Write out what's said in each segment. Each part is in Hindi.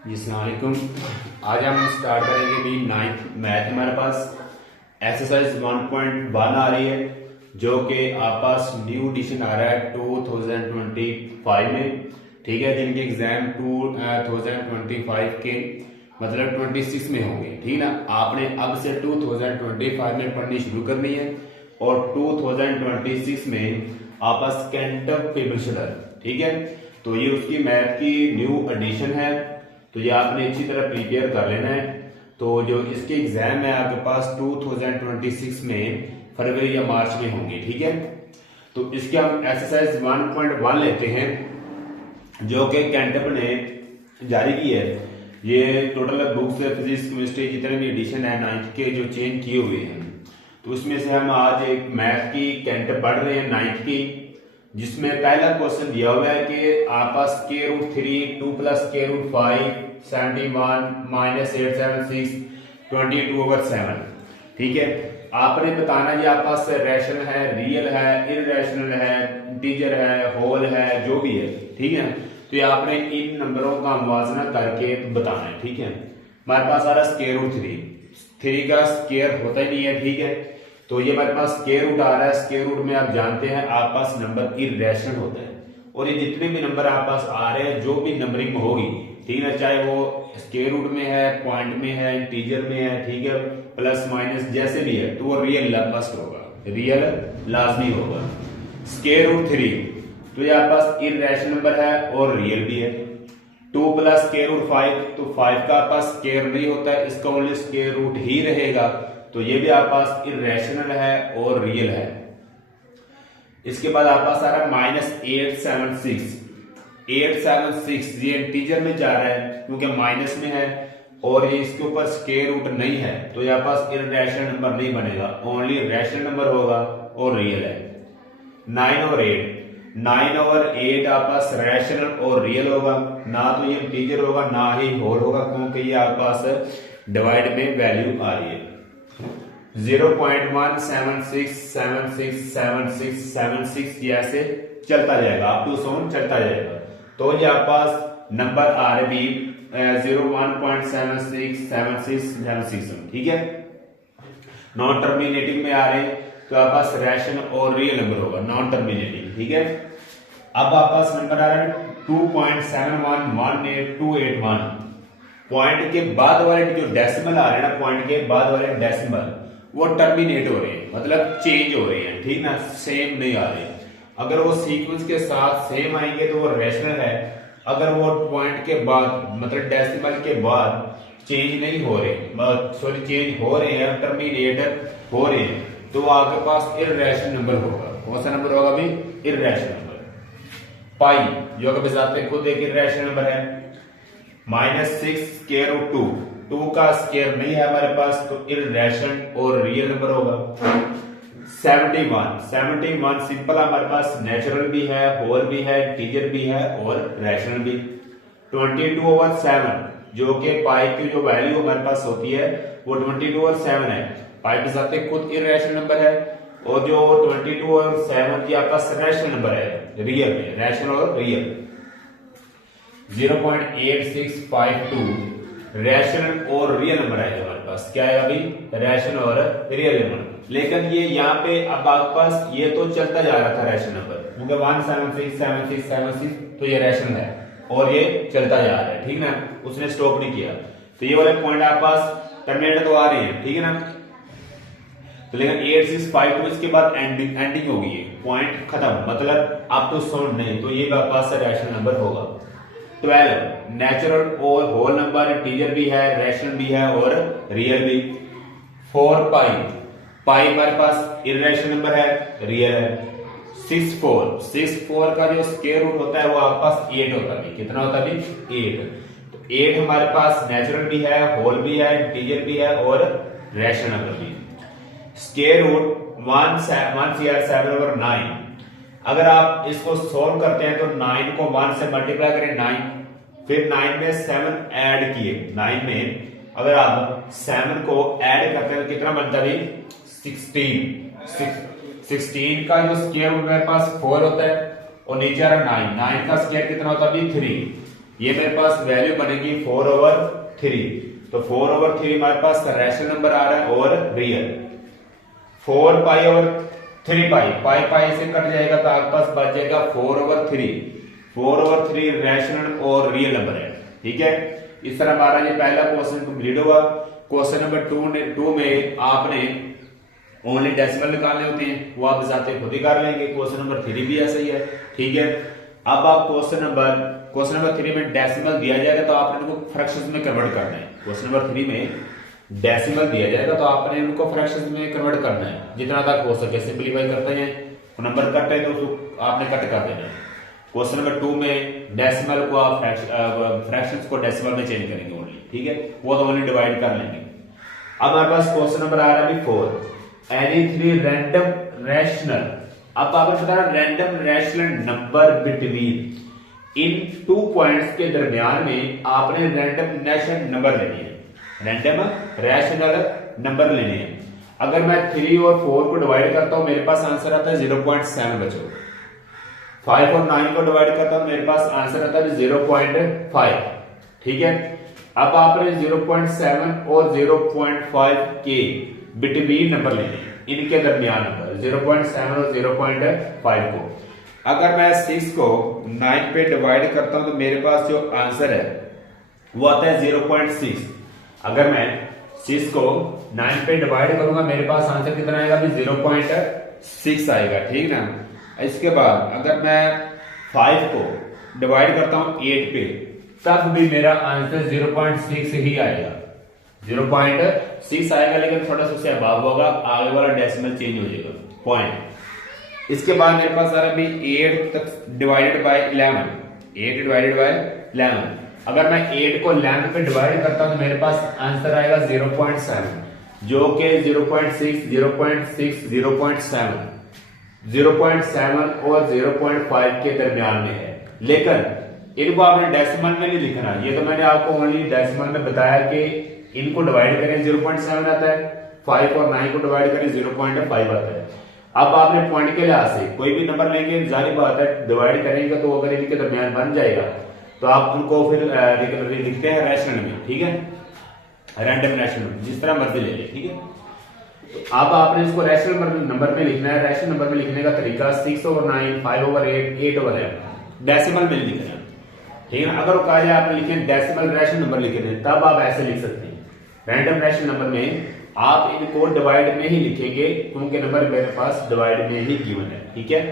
जी अस्सलाम वालेकुम। आज हम स्टार्ट करेंगे भी नाइन्थ मैथ। हमारे पास एक्सरसाइज 1.1 आ रही है जो कि आपके पास न्यू एडिशन आ रहा है 2025 में। ठीक है, जिनके एग्जाम 2025 के मतलब 26 में होंगे। ठीक ना, आपने अब से 2025 में पढ़नी शुरू करनी है और 2026 में आपका कैंटब पेपर। ठीक है, तो ये उसकी मैथ की न्यू एडिशन है, तो ये आपने अच्छी तरह प्रिपेयर कर लेना है। तो जो इसके एग्जाम है आपके पास 2026 में फरवरी या मार्च में होंगे। ठीक है, तो इसके हम एक्सरसाइज 1.1 लेते हैं जो कि कैंटब ने जारी की है। ये टोटल बुक्स फिजिक्स केमिस्ट्री जितने भी एडिशन है 9th के जो चेंज किए हुए हैं, तो उसमें से हम आज एक मैथ की कैंटब पढ़ रहे हैं 9th की, जिसमें पहला क्वेश्चन दिया हुआ है कि आपका square root 3 2 plus square root 5 71 minus 876 22/7। ठीक है, आपने बताना जी आपका रैशनल है, रियल है, इररेशनल है, इंटीजर है, होल है, जो भी है। ठीक है, तो ये आपने इन नंबरों का मुवाजना करके बताना है। ठीक है, हमारे पास आ रहा है स्क्वायर रूट 3 का स्क्वायर होता ही नहीं है। ठीक है, तो ये हमारे पास स्क्वायर रूट आ रहा है। स्क्वायर रूट में आप जानते हैं आप पास नंबर इररेशनल होता है, और ये जितने भी नंबर आप पास आ रहे हैं जो भी नंबरिंग होगी, ठीक है, चाहे वो स्क्वायर रूट में है, पॉइंट में है, इंटीजर में है, ठीक है, प्लस माइनस जैसे भी है, तो वो रियल मस्ट होगा, रियल लाजमी होगा। स्क्वायर रूट 3 तो ये आपके पास इररेशनल नंबर है और रियल भी है। 2 प्लस स्क्वायर रूट 5 तो 5 का आपका स्क्वायर नहीं होता है, इसका ओनली स्क्वायर रूट ही रहेगा, तो ये भी आपके पास इररेशनल है और रियल है। इसके बाद आपके पास आ रहा है -876 ये इंटीजर में जा रहा है क्योंकि माइनस में है और ये इसके ऊपर स्क्वायर रूट नहीं है, तो यहाँ पास इररेशनल नंबर नहीं बनेगा, ओनली रैशनल नंबर होगा और रियल है। 9 और 8 आपके पास रैशनल और रियल होगा, ना तो ये इंटीजर होगा ना ही होल होगा, क्योंकि ये आपके पास डिवाइड में वैल्यू आ रही है। 0.1 76 76 76 76 ऐसे चलता जाएगा, अप टू 100 चलता जाएगा। तो ये आपके पास नंबर आ रहे भी 01.76 76 76। ठीक है, नॉन टर्मिनेटिंग में आ रहे हैं, तो आपके पास रैशनल और रियल नंबर होगा, नॉन टर्मिनेटिंग। ठीक है, अब आपके पास नंबर आ रहा है 2.711881। पॉइंट के बाद वाले जो डेसिमल आ रहे हैं ना, पॉइंट के बाद वाले डेसिमल वो टर्मिनेट हो रहे हैं, मतलब चेंज हो रहे हैं। ठीक ना, सेम नहीं आ रहे। अगर वो सीक्वेंस के साथ सेम आएंगे तो वो रैशनल है, अगर वो पॉइंट के बाद मतलब डेसिमल के बाद चेंज नहीं हो रहे, सॉरी चेंज हो रहे हैं, टर्मिनेट हो रहे हैं, तो आपके पास इररेशनल नंबर होगा। कौन सा नंबर होगा भाई? Irrational number. पाई जो कि बजाते खुद एक इररेशनल नंबर है। -6 स्क्वायर रूट 2 का स्क्वायर नहीं है हमारे पास, तो इररेशनल और रियल नंबर होगा। 71 सिंपल हमारे पास नेचुरल भी है, होल भी है, इंटीजर भी है और रैशनल भी। 22/7 जो कि पाई की जो वैल्यू हमारे पास होती है वो 22/7 है। पाई के साथ खुद इररेशनल नंबर है, और जो 22/7 की आपका रैशनल नंबर है, रियल में रैशनल और रियल। 0.8652 रैशनल और रियल नंबर है हमारे पास। क्या है अभी? रैशनल और रियल नंबर। लेकिन ये यहाँ पे अब आपके पास ये तो चलता जा रहा था रैशनल नंबर, क्योंकि 176 76 76 तो ये रैशनल है और ये चलता जा रहा है। ठीक ना, उसने स्टॉप नहीं किया, तो ये वाले पॉइंट आपके पास टर्मिनेट तो आ रहे हैं। ठीक है ना, तो लेकिन 8652 इसके बाद एंडिंग होगी, है पॉइंट खत्म, मतलब आप तो साउंड नहीं, तो ये आपके पास रैशनल नंबर होगा। 12 नेचुरल और होल नंबर, इंटीजर भी है, रैशनल भी है और रियल भी। 4 पाई हमारे पास इररेशनल नंबर है, रियल है। 64 का जो स्क्वायर रूट होता है वो आपके पास 8 होता है। कितना होता है? 8। तो 8 हमारे पास नेचुरल भी है, होल भी है, इंटीजर भी है और रैशनल नंबर भी। Square root 1/7/9। अगर आप इसको सोल्व करते हैं तो 9 को 1 से मल्टीप्लाई करें 9, फिर 9 में 7 ऐड किए, 9 में अगर आप 7 को ऐड करते हैं तो कितना बनता है? 16 का जो स्क्वायर रूट मेरे पास 4 होता है और नीचे आ रहा 9 का स्क्वायर कितना होता है? 3। ये मेरे पास वैल्यू बनेगी 4/3। तो 4/3 हमारे पास रैशनल नंबर आ रहा है और रियल। 4π/3 पाई पाई से कट जाएगा तो आपके पास बच जाएगा 4/3। 4/3 रैशनल और रियल नंबर है। ठीक है, इस तरह हमारा ये पहला क्वेश्चन कंप्लीट हुआ। क्वेश्चन नंबर 2 में आपने ओनली डेसिमल निकालने होते हैं, वो आप जाते खुद ही कर लेंगे। क्वेश्चन नंबर 3 भी ऐसा ही है। ठीक है, अब आप क्वेश्चन नंबर 3 में डेसिमल दिया जाएगा तो आपने इनको फ्रैक्शंस में कन्वर्ट करना है। क्वेश्चन नंबर 3 में डेसिमल दिया जाएगा तो आपने इनको फ्रैक्शंस में कन्वर्ट करना है, जितना तक हो सके सिंपलीफाई करते हैं। नंबर कट है तो उसको आपने कट कर देना है। क्वेश्चन नंबर 2 में डेसिमल को आप फ्रैक्शंस को डेसिमल में चेंज करेंगे ओनली। ठीक है, वो तो ओनली डिवाइड कर लेंगे। अब हमारे पास क्वेश्चन नंबर आ रहा है 4, एनी 3 रैंडम रैशनल। अब आपको बता रहा रैंडम रैशनल नंबर बिटवीन इन 2 पॉइंट्स के दरमियान में आपने रैंडम रैशनल नंबर लेने हैं। रैंडम रैशनल नंबर लेने हैं। अगर मैं 3 और 4 को डिवाइड करता हूं मेरे पास आंसर आता है 0.7 बचो। 5 और 9 को डिवाइड करता हूं मेरे पास आंसर आता है 0.5। ठीक है, अब आपने 0.7 और 0.5 के बिटवीन नंबर लेने हैं, इनके दरमियान नंबर 0.7 और 0.5 को। अगर मैं 6 को 9 पे डिवाइड करता हूं तो मेरे पास जो आंसर है वो आता है 0.6। अगर मैं 6 को 9 पे डिवाइड करूंगा मेरे पास आंसर कितना आएगा? अभी 0.6 आएगा। ठीक ना। इसके बाद अगर मैं 5 को डिवाइड करता हूं 8 पे तब भी मेरा आंसर 0.6 ही आएगा। 0.6 आएगा, लेकिन थोड़ा सा उससे अभाव होगा, आगे वाला डेसिमल चेंज हो जाएगा पॉइंट। इसके बाद मेरे पास आ रहा है 8 तक डिवाइडेड बाय 11। 8 divided by 11। अगर मैं 8 को 11 पे डिवाइड करता हूं तो मेरे पास आंसर आएगा 0.7, जो कि 0.6, 0.6, 0.7, 0.7 और 0.5 के दरमियान में है। लेकिन इनको आपने डेसिमल में नहीं लिखना। ये तो मैंने आपको ओनली डेसिमल में बताया कि इनको डिवाइड करें 0.7 आता है, 5 और 9 को डिवाइड करें 0.5 आता है। अब आपने पॉइंट के लिहाज से कोई भी नंबर लेंगे, जाहिर बात है डिवाइड करेंगे तो अगर इनके दरमियान बन जाएगा तो आप उनको फिर लिखते हैं रैशनल में। ठीक है, रैंडम रैशनल, जिस तरह मर्जी ले लें। ठीक है, तो अब आपने इसको रैशनल नंबर में लिखना है। रैशनल नंबर में लिखने का तरीका 6/9, 5/8, 8/11 डेसिमल में लिखना है। ठीक है ना। अगर वो कहा जाए आपने लिखे डेसिमल रैशनल नंबर लिखे थे तब आप ऐसे लिख सकते हैं। रैंडम रैशनल नंबर में आप इनको डिवाइड में ही लिखेंगे क्योंकि नंबर मेरे पास डिवाइड में ही गिवन है। ठीक है,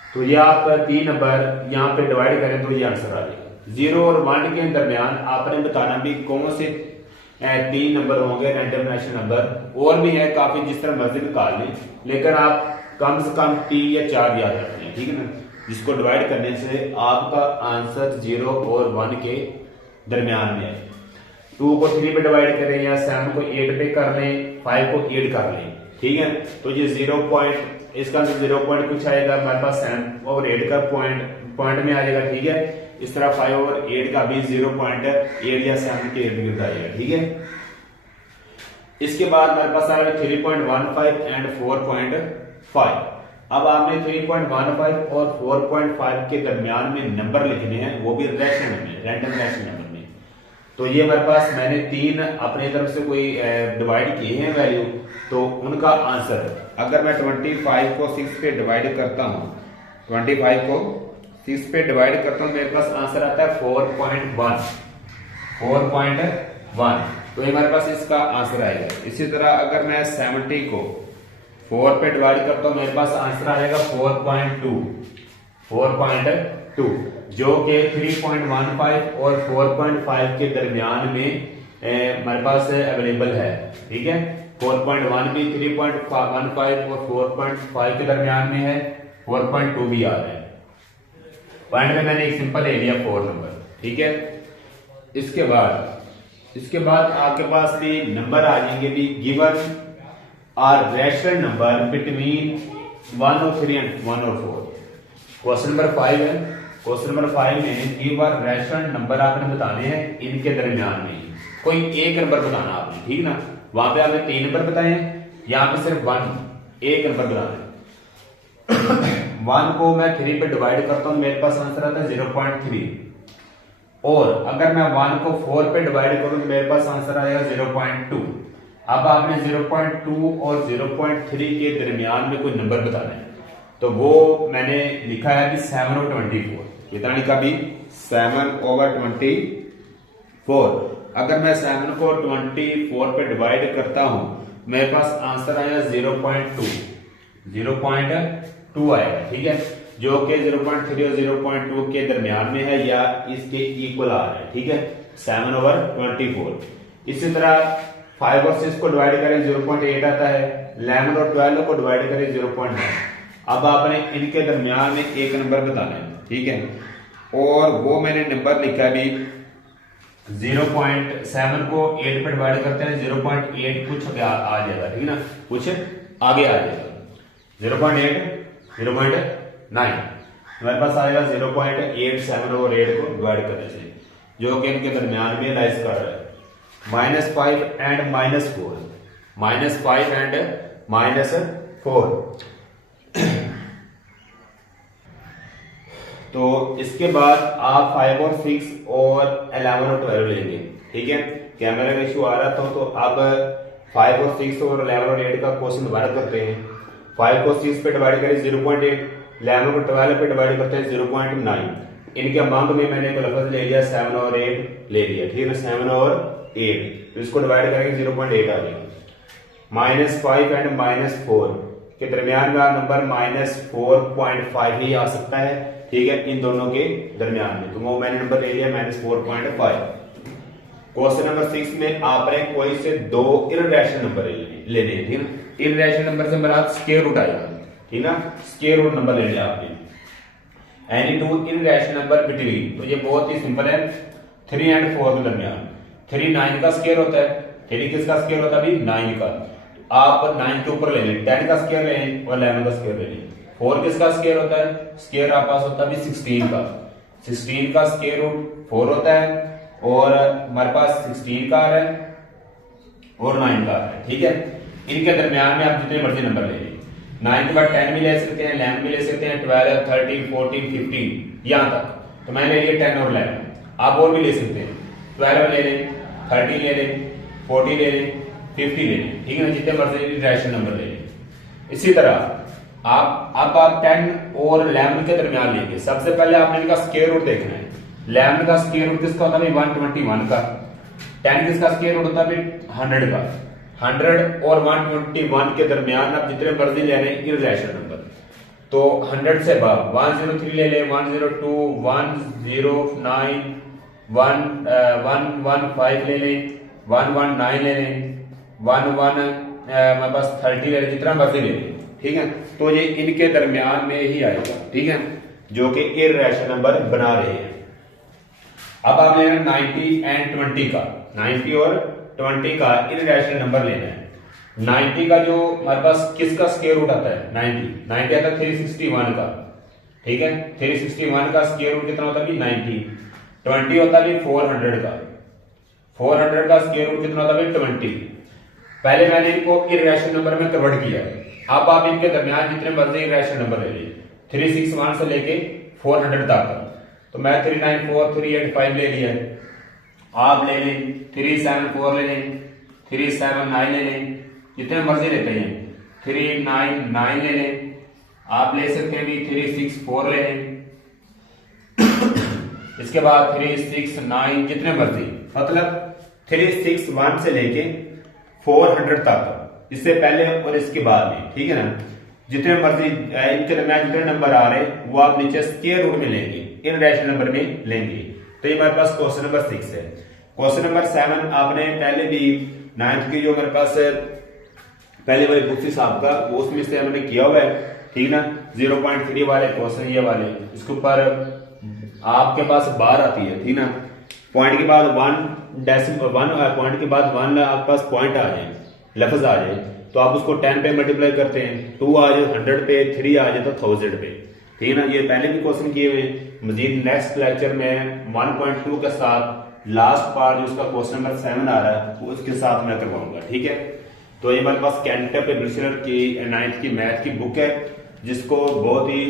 तो ये आप 3 नंबर यहाँ पे डिवाइड करें तो ये आंसर आ जाएगा। 0 और 1 के दरमियान आपने बताना भी कौन से 3 नंबर होंगे रैंडम रैशनल नंबर। और भी है काफी, जिस तरह मर्जी निकाल लें, लेकिन आप कम से कम 3 या 4 याद रखें। ठीक है ना, जिसको डिवाइड करने से आपका आंसर 0 और 1 के दरमियान में है। 2 को 3 पे डिवाइड करें या 7 को 8 पे कर लें, 5 को 8 कर लें। ठीक है, तो ये 0 पॉइंट, इसका 0 पॉइंट कुछ आएगा हमारे पास 7/8 का पॉइंट में आ जाएगा। ठीक है, इस तरह 5/8 का भी 0.8 या 7 के इर्द गिर्द आएगा। ठीक है, इसके बाद हमारे पास आ रहा है 3.15 एंड 4.5। अब आपने 3.15 और 4.5 के दरमियान में नंबर लिखने हैं, वो भी रैशनल में, रैंडम रैशनल नंबर में। तो ये हमारे पास मैंने 3 अपनी तरफ से कोई डिवाइड किए हैं वैल्यू, तो उनका आंसर अगर मैं 25 को 6 पे डिवाइड करता हूं, 25 को 6 पे डिवाइड करता हूं मेरे पास आंसर आता है 4.1। 4.1, तो ये हमारे पास इसका आंसर आएगा। इसी तरह अगर मैं 70 को 4 पे डिवाइड करता हूं मेरे पास आंसर आ जाएगा 4.2, 4.2, जो कि 3.15 और 4.5 के दरमियान में हमारे पास अवेलेबल है। ठीक है, 4.1 भी 3.15 और 4.5 के दरमियान में है, 4.2 भी आ रहा है। पॉइंट में मैंने एक सिंपल ले लिया 4 नंबर। ठीक है, इसके बाद आपके पास भी नंबर आ जाएंगे भी given are rational number between 1 और 3 एंड 1 और 4। क्वेश्चन नंबर 5 है। क्वेश्चन नंबर 5 में गिव आर रैशनल नंबर आपने बताने हैं इनके दरमियान में कोई एक नंबर बताना आपने। ठीक ना, वहां पे आपने 3 नंबर बताए हैं, यहाँ पे सिर्फ एक नंबर बताना है। 1 को मैं 3 पे डिवाइड करता हूं मेरे पास आंसर आता है 0.3। और अगर मैं 1 को 4 पे डिवाइड करूं तो मेरे पास आंसर आएगा 0.2। अब आपने 0.2 और 0.3 के दरमियान में कोई नंबर बताना है, तो वो मैंने लिखा है कि 7/24। कितना लिखा भी? 7/24। अगर मैं 7 को 24 पे डिवाइड करता हूं मेरे पास आंसर आएगा 0.2 आएगा, ठीक है, जो कि 0.3 और 0.2 के दरमियान में है या इसके इक्वल आ रहा है, ठीक है, 7/24। इसी तरह 5 और 6 को डिवाइड करें 0.8 आता है, 11 और 12 को डिवाइड करें 0.9। अब आपने इनके दरमियान में एक नंबर बताना है, ठीक है, और वो मैंने नंबर लिखा भी 0.7 को 8 पे डिवाइड करते हैं 0.8 कुछ आ जाएगा, ठीक है ना, कुछ आगे आ जाएगा 0.8 0.9 हमारे पास आएगा 0.8 7 और 8 को डिवाइड करने से, जो कि इनके दरमियान में लाइज कर रहा है -5 एंड -4, -5 एंड -4। तो इसके बाद आप 5 और 6 और 11 और 12 लेंगे, ठीक है, कैमरा में इशू आ रहा था तो अब 5 और 6 और 11 और 8 का क्वेश्चन दोबारा करते हैं। 5 को 6 पे डिवाइड करें 0.8, 11 को 12 पे डिवाइड करते हैं 0.9। इनके अमाउंट में मैंने एक लफ्ज ले लिया 7 और 8 ले लिया, ठीक है ना, 7 और 8, तो इसको डिवाइड करेंगे 0.8 आ जाएगा। -5 एंड -4 के दरमियान का नंबर -4.5 ही आ सकता है, ठीक है, इन दोनों के दरमियान में, तो वो मैंने नंबर ले लिया -4.5। क्वेश्चन नंबर 6 में आपने कोई से दो इररेशनल नंबर लेने हैं, ठीक है, इररेशनल नंबर से मेरा स्क्वायर रूट आएगा, ठीक ना, स्क्वायर रूट नंबर ले लिया आपने। Any two irrational number between, तो ये बहुत ही सिंपल है, 3 एंड 4 के दरमियान। 3 9 का स्क्वायर होता है, 3 किसका स्क्वायर होता है भाई? 9 का। आप 9 के ऊपर ले लें 10 का स्क्वायर ले लें और 11 का स्क्वायर ले लें। 4 किसका स्क्वायर होता है? स्क्वायर आपके पास होता है 16 का, 16 का स्क्वायर रूट 4 होता है और हमारे पास 16 का आ रहा है और 9 का आ रहा है, ठीक है। इनके दरमियान में आप जितने मर्जी नंबर ले लें, 9 के बाद 10 भी ले सकते हैं, 11 भी ले सकते हैं, 12 13 14 15 यहां तक, तो मैंने ले लिया 10 और 11। आप और भी ले सकते हैं, 12 ले लें, 30 ले लें, 40 ले लें, 50 ले लें, ठीक है ना, जितने मर्जी रैशनल नंबर ले लें। इसी तरह आप 10 और 11 के दरमियान लेंगे। सबसे पहले आपने इनका स्क्वायर रूट देखना है। 11 का स्क्वायर रूट किसका होता है? 121 का। 10 किसका स्क्वायर रूट होता है? 100 का। 100 और 121 के दरमियान आप जितने मर्जी ले लें इररेशनल नंबर, तो 100 से बाद 103 ले लें, 102 109 115 ले लें, 119 ले लें, 11 हमारे पास 30 ले लें, जितना मर्जी ले लें, ठीक है, तो ये इनके दरमियान में ही आएगा, ठीक है, जो कि इररेशनल नंबर बना रहे हैं। अब आप लेना 90 एंड 20 का, 90 और 20 का इररेशनल नंबर लेना है। 90 का जो हमारे पास किसका स्क्वायर रूट आता है? 90 आता है 361 का, ठीक है, 361 का स्क्वायर रूट कितना होता है? 90। 20 होता है 400 का, 400 का स्क्वायर रूट कितना होता है? 20। पहले मैंने इनको इररेशनल नंबर में कन्वर्ट किया, अब आप इनके दरमियान जितने मर्जी इररेशनल नंबर ले लीजिए, 361 से लेके 400 तक, तो मैं 394 385 ले लिया है, आप ले लें 374 ले लें, 379 ले लें, जितने मर्जी लेते हैं, 399 ले लें, आप ले सकते हैं भी 364 ले लें, इसके बाद 369, जितने मर्जी, मतलब 361 से लेके 400 तक, इससे पहले और इसके बाद में, ठीक है ना, जितने मर्जी इनके दरमियान जितने नंबर आ रहे हैं वो आप नीचे स्क्वायर रूट में लेंगे, इररेशनल नंबर में लेंगे। तो ये हमारे पास क्वेश्चन नंबर 6 है। क्वेश्चन नंबर 7 आपने पहले भी 9th की जो मेरे पास पहले वाली बुक थी साहब का, वो उसमें से हमने किया हुआ है, ठीक ना, 0.3 वाले क्वेश्चन ये वाले, इसके ऊपर आपके पास बार आती है, ठीक ना, पॉइंट के बाद 1 पॉइंट के बाद 1 आपके पास पॉइंट आ जाए, लफ्ज आ जाए, तो आप उसको 10 पे मल्टीप्लाई करते हैं, 2 आ जाए 100 पे, 3 आ जाए तो 1000 पे, ठीक है ना। ये पहले भी क्वेश्चन किए हुए। मजीद नेक्स्ट लेक्चर में 1.2 के साथ लास्ट पार्ट जो उसका क्वेश्चन नंबर 7 आ रहा है वो उसके साथ मैं करवाऊंगा, ठीक है। तो ये हमारे पास कैंडिडेट पब्लिशर की 9th की मैथ की बुक है, जिसको बहुत ही